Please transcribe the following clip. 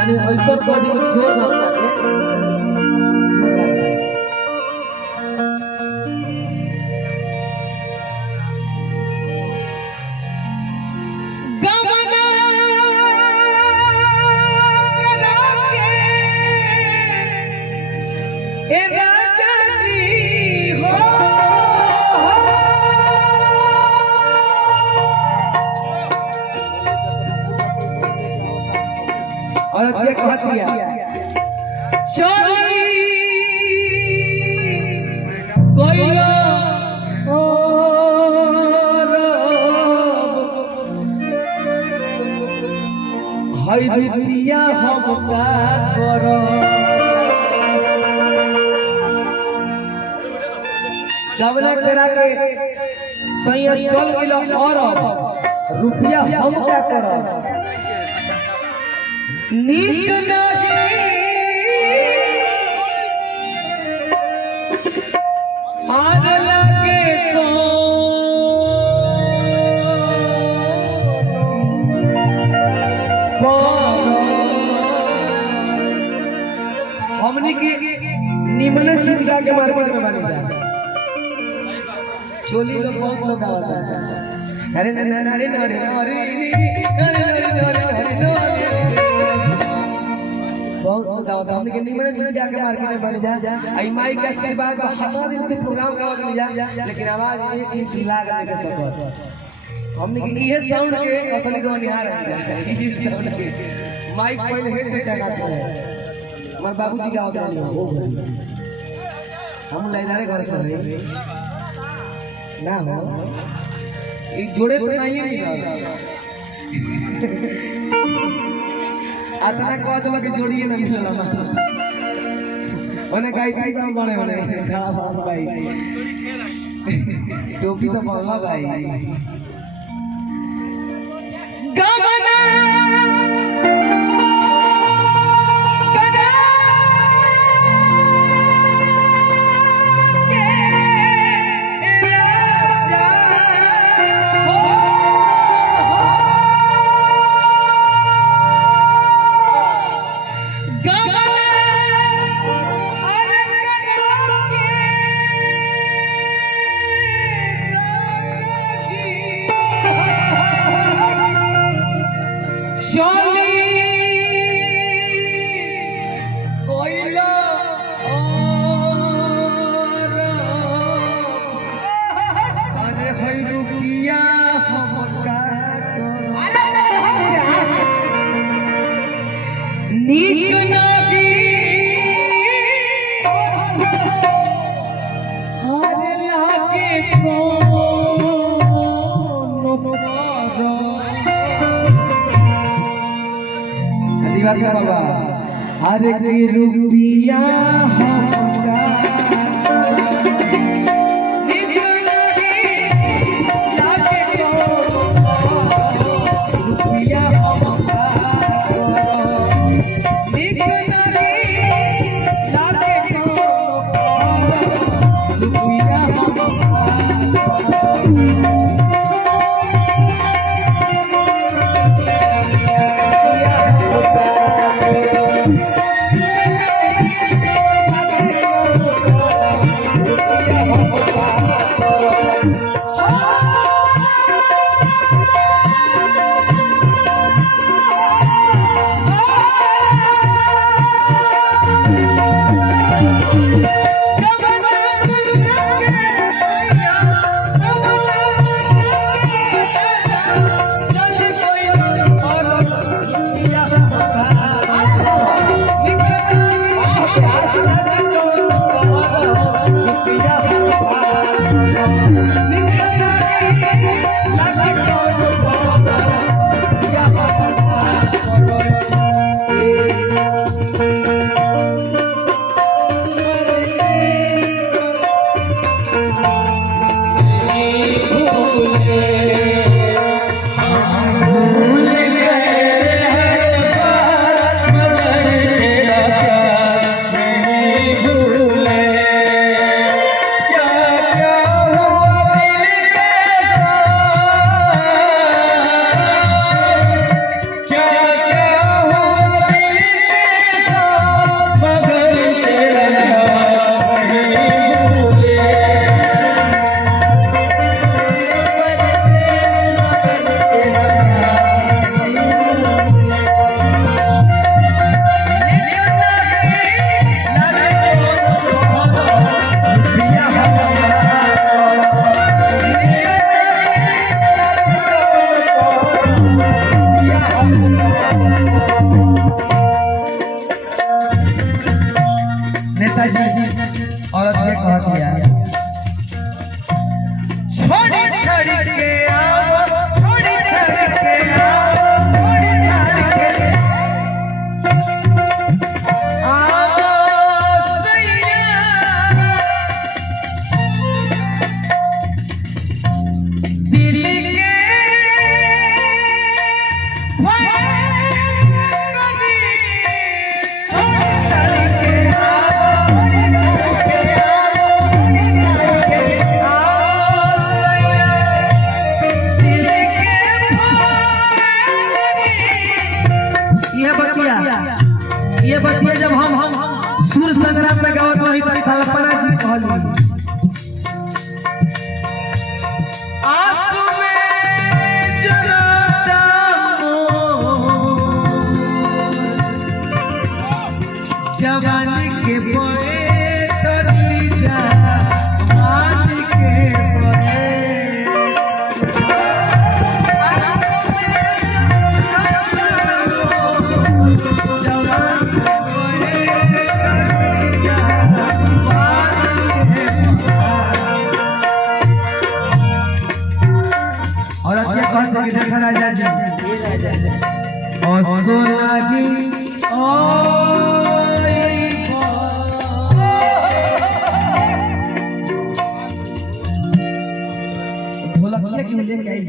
तनी ऐसा कर दी जोर ना लागे और ये कह दिया चली कोई हाय बिटिया हम का करो गवला करा के सैया चल गेलो और रुपया हम का करो नीक नदी आग लगे तो हमनी की निमन चीज जाके मार्केट में बनी जाए चोली लोग बहुत लोग गावता है अरे बहुत गावता हमने के निमन चीज जाके मार्केट में बन जा आई माइक का आशीर्वाद बा हटा दिन से प्रोग्राम गावत नहीं जा लेकिन आवाज एक इंच लाग के सफर हमने के ये साउंड के असली को निहार है ये साउंड के माइक पहले हेड पे लगाते हैं हमारे बाबूजी गावत नहीं हो हम ले जा रहे घर से ना हो एक जोड़े पे नहीं गावत आतना कह दो के जोड़िए ना मिलला ओने गाय गाय काम बड़े बड़े खड़ा बाप भाई टोपी तो पहला भाई गगना गगना के राजा नीक नदी हर लागे कोनो पारो दिवा का बाबा हर के रुपिया हमका ये बतिया जब हम सूर संग्राम में गावत रही तरी खलपना जी कहली आंसू में जलता जवानी के बोए तरी जा आज के बोए और क्या कहते कि देखा राजा जी और सोना जी ढोलकिया की लेके आई।